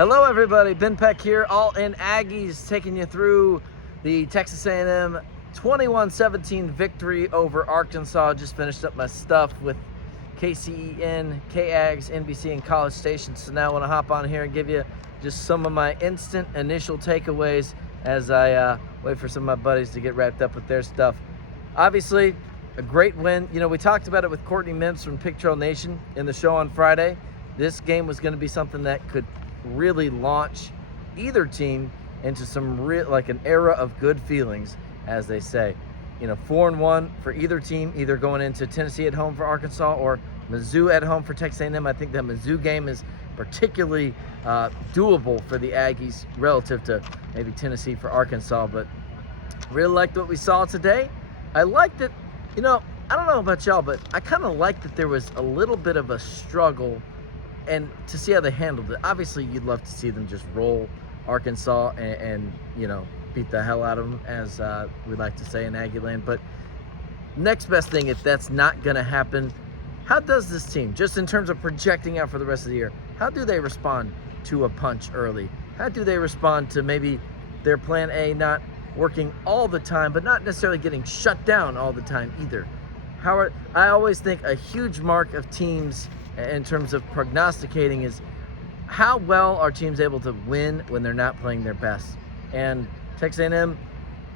Hello everybody, Ben Peck here, all in Aggies, taking you through the Texas A&M 21-17 victory over Arkansas. Just finished up my stuff with KCEN, K-Aggs, NBC, and College Station. So now I want to hop on here and give you just some of my instant initial takeaways as I wait for some of my buddies to get wrapped up with their stuff. Obviously, a great win. You know, we talked about it with Courtney Mims from Pick Trail Nation in the show on Friday. This game was going to be something that could really launch either team into some like an era of good feelings, as they say. You know, 4-1 for either team, either going into Tennessee at home for Arkansas or Mizzou at home for Texas A&M. I think that Mizzou game is particularly doable for the Aggies relative to maybe Tennessee for Arkansas, but really liked what we saw today. I liked it. You know, I don't know about y'all, but I kind of liked that there was a little bit of a struggle and to see how they handled it. Obviously, you'd love to see them just roll Arkansas and you know, beat the hell out of them, as we like to say in Aggie land. But next best thing, if that's not going to happen, how does this team, just in terms of projecting out for the rest of the year, how do they respond to a punch early? How do they respond to maybe their plan A not working all the time, but not necessarily getting shut down all the time either? I always think a huge mark of teams in terms of prognosticating is how well are teams able to win when they're not playing their best. And Texas A&M,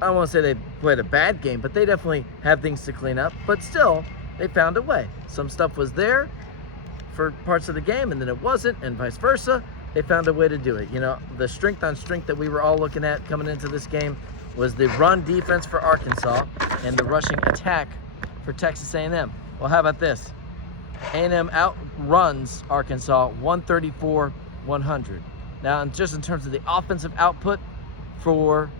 I don't want to say they played a bad game, but they definitely have things to clean up. But still, they found a way. Some stuff was there for parts of the game, and then it wasn't, and vice versa. They found a way to do it. You know, the strength on strength that we were all looking at coming into this game was the run defense for Arkansas and the rushing attack for Texas A&M. Well, how about this? A&M outruns Arkansas 134-100. Now, just in terms of the offensive output for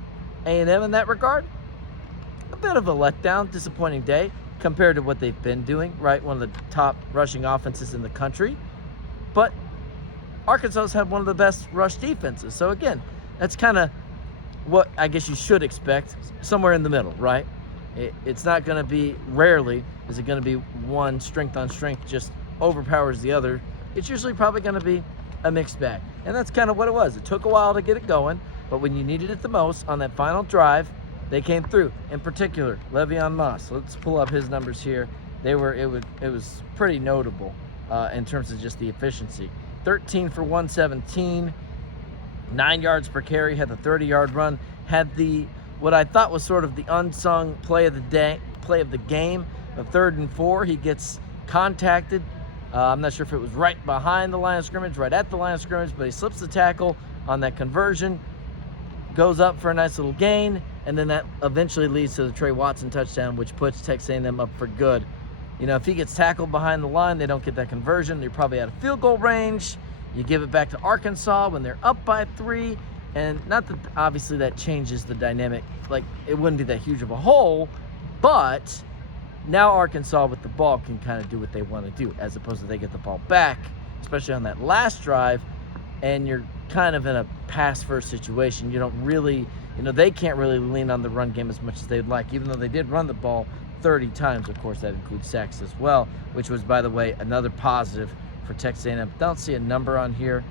A&M in that regard, a bit of a letdown, disappointing day compared to what they've been doing, right? One of the top rushing offenses in the country. But Arkansas's had one of the best rush defenses. So again, that's kind of what I guess you should expect, somewhere in the middle, right? It's not going to be, rarely is it going to be one strength on strength just overpowers the other. It's usually probably going to be a mixed bag. And that's kind of what it was. It took a while to get it going, but when you needed it the most on that final drive, they came through. In particular, Le'Veon Moss. Let's pull up his numbers here. It was pretty notable in terms of just the efficiency. 13 for 117, 9 yards per carry, had the 30-yard run, had what I thought was sort of the unsung play of the game, the 3rd and 4. He gets contacted. I'm not sure if it was right behind the line of scrimmage, right at the line of scrimmage, but he slips the tackle on that conversion, goes up for a nice little gain, and then that eventually leads to the Trey Watson touchdown, which puts Texas A&M up for good. You know, if he gets tackled behind the line, they don't get that conversion. They're probably out of field goal range. You give it back to Arkansas when they're up by 3. And not that obviously that changes the dynamic, like it wouldn't be that huge of a hole, but now Arkansas with the ball can kind of do what they want to do, as opposed to they get the ball back, especially on that last drive, and you're kind of in a pass-first situation. You don't really, you know, they can't really lean on the run game as much as they'd like, even though they did run the ball 30 times. Of course, that includes sacks as well, which was, by the way, another positive for Texas A&M. Don't see a number on here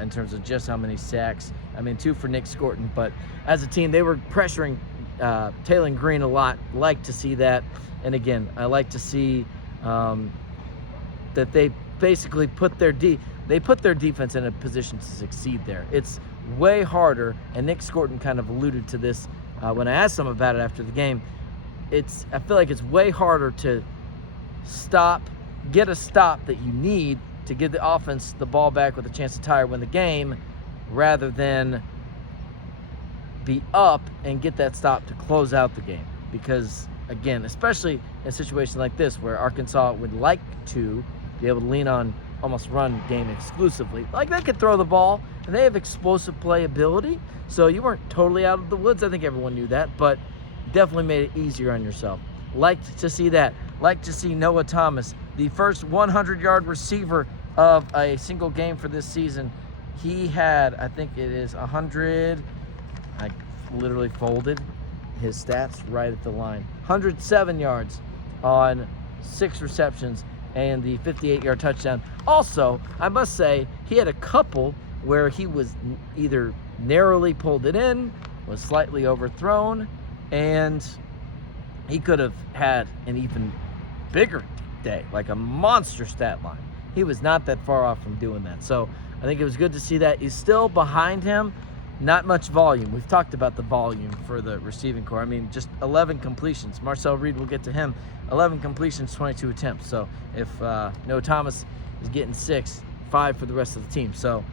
in terms of just how many sacks. I mean, 2 for Nick Scorton, but as a team, they were pressuring Taylon Green a lot. Like to see that. And again, I like to see that they basically put their defense in a position to succeed there. It's way harder, and Nick Scorton kind of alluded to this when I asked him about it after the game. I feel like it's way harder to get a stop that you need to give the offense the ball back with a chance to tie or win the game, rather than be up and get that stop to close out the game. Because, again, especially in a situation like this where Arkansas would like to be able to lean on almost run game exclusively. Like, they could throw the ball, and they have explosive play ability, so you weren't totally out of the woods. I think everyone knew that, but definitely made it easier on yourself. Liked to see that. Like to see Noah Thomas, the first 100-yard receiver of a single game for this season. He had, I think it is 100, I literally folded his stats right at the line. 107 yards on 6 receptions and the 58-yard touchdown. Also, I must say, he had a couple where he was either narrowly pulled it in, was slightly overthrown, and he could have had an even bigger day, like a monster stat line. He was not that far off from doing that. So I think it was good to see that. He's still behind him. Not much volume. We've talked about the volume for the receiving core. I mean, just 11 completions. Marcel Reed, we'll get to him. 11 completions, 22 attempts. So if Noah Thomas is getting 6, 5 for the rest of the team. So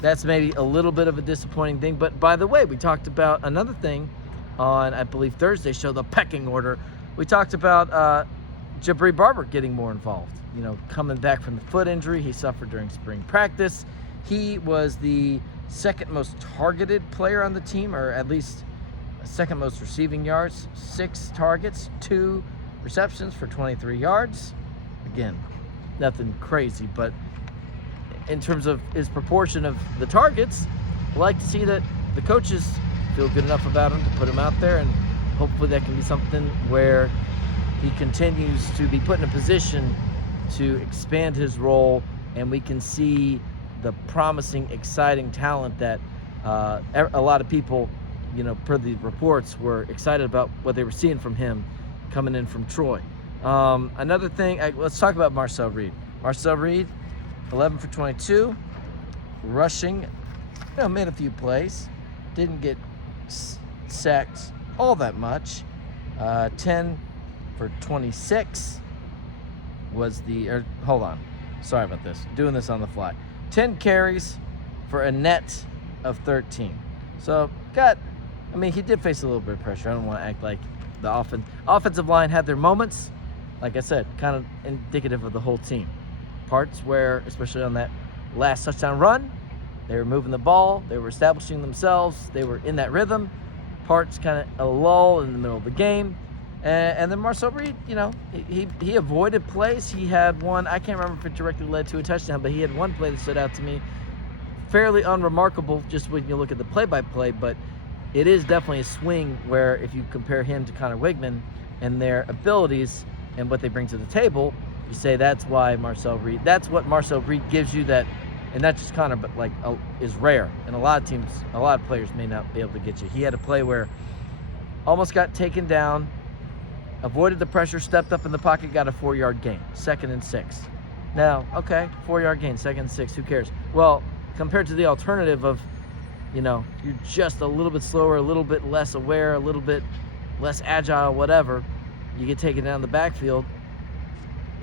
that's maybe a little bit of a disappointing thing. But by the way, we talked about another thing on, I believe, Thursday's show, the pecking order. We talked about Jabri Barber getting more involved. You know, coming back from the foot injury he suffered during spring practice. He was the second most targeted player on the team, or at least second most receiving yards. 6 targets, 2 receptions for 23 yards. Again, nothing crazy, but in terms of his proportion of the targets, I like to see that the coaches feel good enough about him to put him out there, and hopefully that can be something where he continues to be put in a position to expand his role, and we can see the promising, exciting talent that a lot of people, you know, per the reports, were excited about what they were seeing from him coming in from Troy. Another thing, let's talk about Marcel Reed. Marcel Reed, 11 for 22, rushing, you know, made a few plays, didn't get sacked all that much. 10 for 26 was hold on, sorry about this, doing this on the fly. 10 carries for a net of 13. So he did face a little bit of pressure. I don't want to act like the offensive line had their moments. Like I said, kind of indicative of the whole team. Parts where, especially on that last touchdown run, they were moving the ball, they were establishing themselves, they were in that rhythm. Parts kind of a lull in the middle of the game. And then Marcel Reed, you know, he avoided plays. He had one, I can't remember if it directly led to a touchdown, but he had one play that stood out to me. Fairly unremarkable just when you look at the play-by-play, but it is definitely a swing where if you compare him to Connor Wigman and their abilities and what they bring to the table, you say that's what Marcel Reed gives you, that, and not just Connor, but is rare. And a lot of teams, a lot of players may not be able to get you. He had a play where almost got taken down, avoided the pressure, stepped up in the pocket, got a 4-yard gain, 2nd and 6. Now, okay, 4-yard gain, 2nd and 6, who cares? Well, compared to the alternative of, you know, you're just a little bit slower, a little bit less aware, a little bit less agile, whatever, you get taken down the backfield,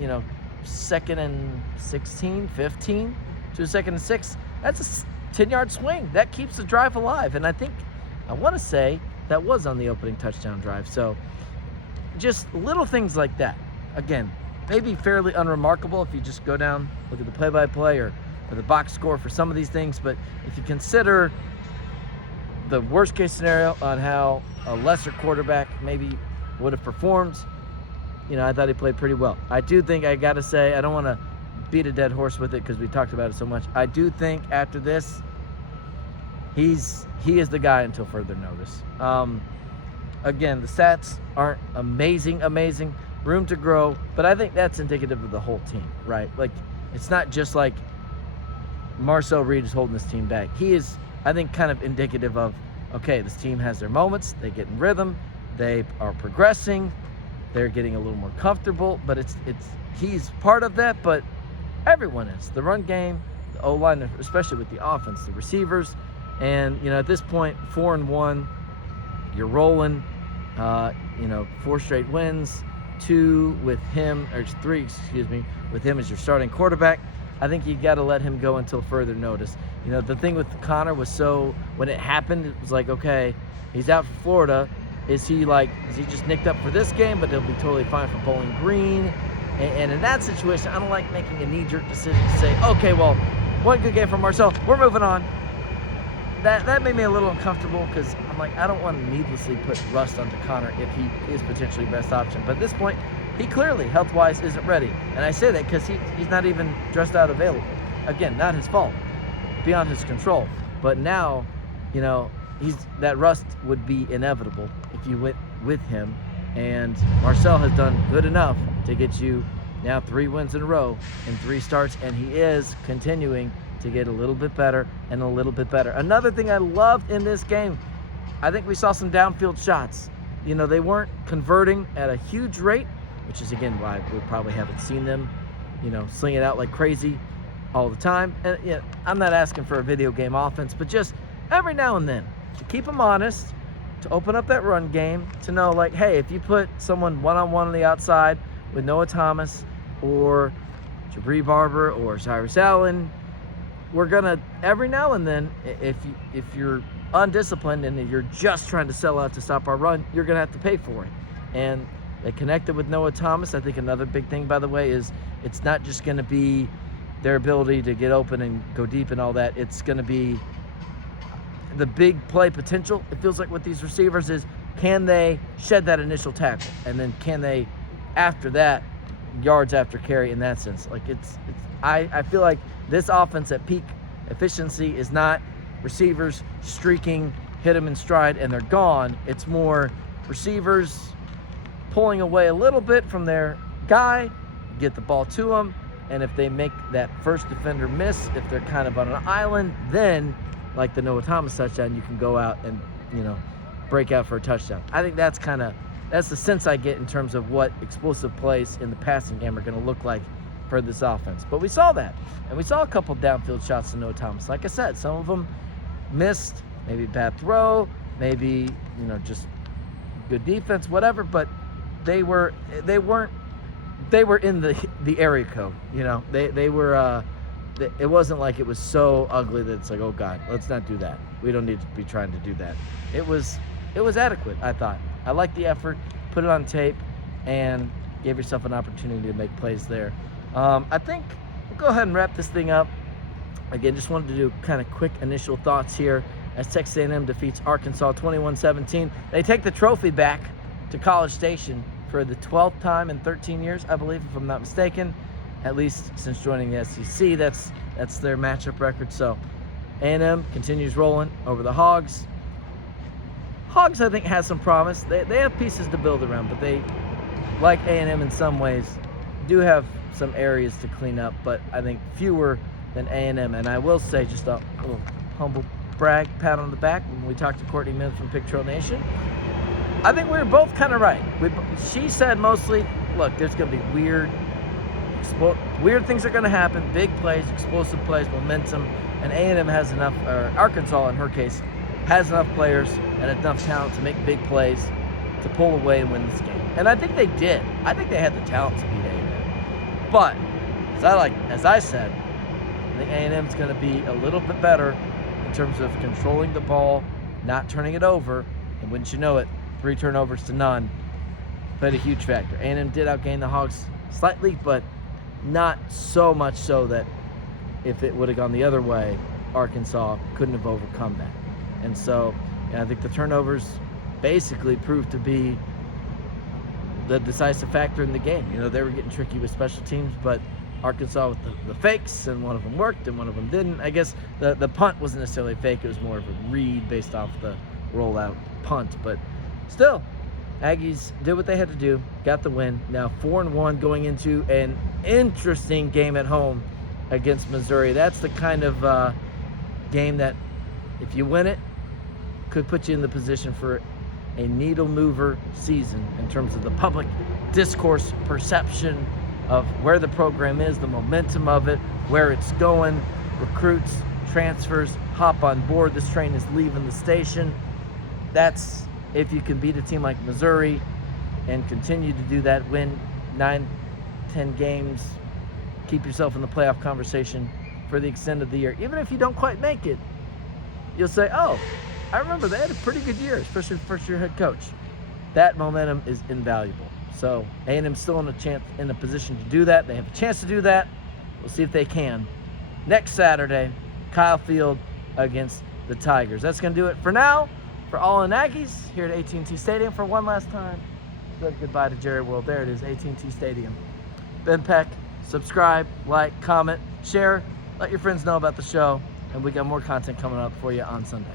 you know, 2nd and 16, 15 to a 2nd and 6, that's a 10-yard swing. That keeps the drive alive. And I want to say that was on the opening touchdown drive. So just little things like that. Again, maybe fairly unremarkable if you just go down, look at the play-by-play or the box score for some of these things. But if you consider the worst-case scenario on how a lesser quarterback maybe would have performed, you know, I thought he played pretty well. I do think, I got to say, I don't want to beat a dead horse with it because we talked about it so much. I do think after this, he is the guy until further notice. Again, the stats aren't amazing, room to grow, but I think that's indicative of the whole team, right? Like, it's not just like Marcel Reed is holding this team back. He is, I think, kind of indicative of, okay, this team has their moments, they get in rhythm, they are progressing, they're getting a little more comfortable, but he's part of that, but everyone is. The run game, the O-line, especially with the offense, the receivers, and, you know, at this point, 4-1, you're rolling, 4 straight wins, 2 with him, or 3, with him as your starting quarterback. I think you got to let him go until further notice. You know, the thing with Connor was, when it happened, it was like, okay, he's out for Florida. Is he just nicked up for this game, but he'll be totally fine for Bowling Green? And in that situation, I don't like making a knee-jerk decision to say, okay, well, one good game from Marcel, we're moving on. That made me a little uncomfortable because I'm like, I don't want to needlessly put rust onto Connor if he is potentially best option. But at this point, he clearly, health-wise, isn't ready. And I say that because he's not even dressed out available. Again, not his fault, beyond his control. But now, you know, that rust would be inevitable if you went with him. And Marcel has done good enough to get you now 3 wins in a row in 3 starts, and he is continuing to get a little bit better and a little bit better. Another thing I loved in this game, I think we saw some downfield shots. You know, they weren't converting at a huge rate, which is, again, why we probably haven't seen them, you know, sling it out like crazy all the time. And I'm not asking for a video game offense, but just every now and then to keep them honest, to open up that run game, to know, like, hey, if you put someone one-on-one on the outside with Noah Thomas or Jabri Barber or Cyrus Allen, we're gonna, every now and then, if you're undisciplined and you're just trying to sell out to stop our run, you're gonna have to pay for it. And they connected with Noah Thomas. I think another big thing, by the way, is it's not just gonna be their ability to get open and go deep and all that. It's gonna be the big play potential. It feels like with these receivers is, can they shed that initial tackle, and then can they, after that, yards after carry in that sense. Like I feel like this offense at peak efficiency is not receivers streaking, hit them in stride, and they're gone. It's more receivers pulling away a little bit from their guy, get the ball to them, and if they make that first defender miss, if they're kind of on an island, then like the Noah Thomas touchdown, you can go out and, you know, break out for a touchdown. I think that's the sense I get in terms of what explosive plays in the passing game are going to look like for this offense. But we saw that, and we saw a couple downfield shots to Noah Thomas. Like I said, some of them missed, maybe bad throw, maybe, you know, just good defense, whatever, but they were in the area code, you know. They were it wasn't like it was so ugly that it's like, oh God, let's not do that. We don't need to be trying to do that. It was adequate, I thought. I liked the effort, put it on tape, and gave yourself an opportunity to make plays there. I think we'll go ahead and wrap this thing up. Again, just wanted to do kind of quick initial thoughts here as Texas A&M defeats Arkansas 21-17. They take the trophy back to College Station for the 12th time in 13 years, I believe, if I'm not mistaken, at least since joining the SEC. That's their matchup record. So A&M continues rolling over the Hogs. Hogs, I think, has some promise. They have pieces to build around, but they, like A&M in some ways, do have some areas to clean up, but I think fewer than A&M. And I will say, just a little humble brag, pat on the back, when we talked to Courtney Mims from Pick Trail Nation, I think we were both kind of right. She said mostly, look, there's going to be weird things are going to happen, big plays, explosive plays, momentum, and A&M has enough, or Arkansas in her case, has enough players and enough talent to make big plays to pull away and win this game. And I think they did. I think they had the talent to beat A&M. But, as I said, I think A&M is going to be a little bit better in terms of controlling the ball, not turning it over, and wouldn't you know it, 3 turnovers to none played a huge factor. A&M did outgain the Hogs slightly, but not so much so that if it would have gone the other way, Arkansas couldn't have overcome that. And so, I think the turnovers basically proved to be the decisive factor in the game. You know, they were getting tricky with special teams, but Arkansas with the fakes, and one of them worked and one of them didn't. I guess the punt wasn't necessarily a fake. It was more of a read based off the rollout punt. But still, Aggies did what they had to do, got the win. Now 4-1 going into an interesting game at home against Missouri. That's the kind of game that, if you win it, could put you in the position for a needle mover season in terms of the public discourse perception of where the program is, the momentum of it, where it's going, recruits, transfers, hop on board. This train is leaving the station. That's if you can beat a team like Missouri and continue to do that, win 9-10 games, keep yourself in the playoff conversation for the extent of the year. Even if you don't quite make it, you'll say, oh, I remember they had a pretty good year, especially first-year head coach. That momentum is invaluable. So A&M's still in a position to do that. They have a chance to do that. We'll see if they can. Next Saturday, Kyle Field against the Tigers. That's going to do it for now. For All In Aggies, here at AT&T Stadium for one last time. Good goodbye to Jerryworld. There it is, AT&T Stadium. Ben Peck, subscribe, like, comment, share. Let your friends know about the show. And we got more content coming up for you on Sunday.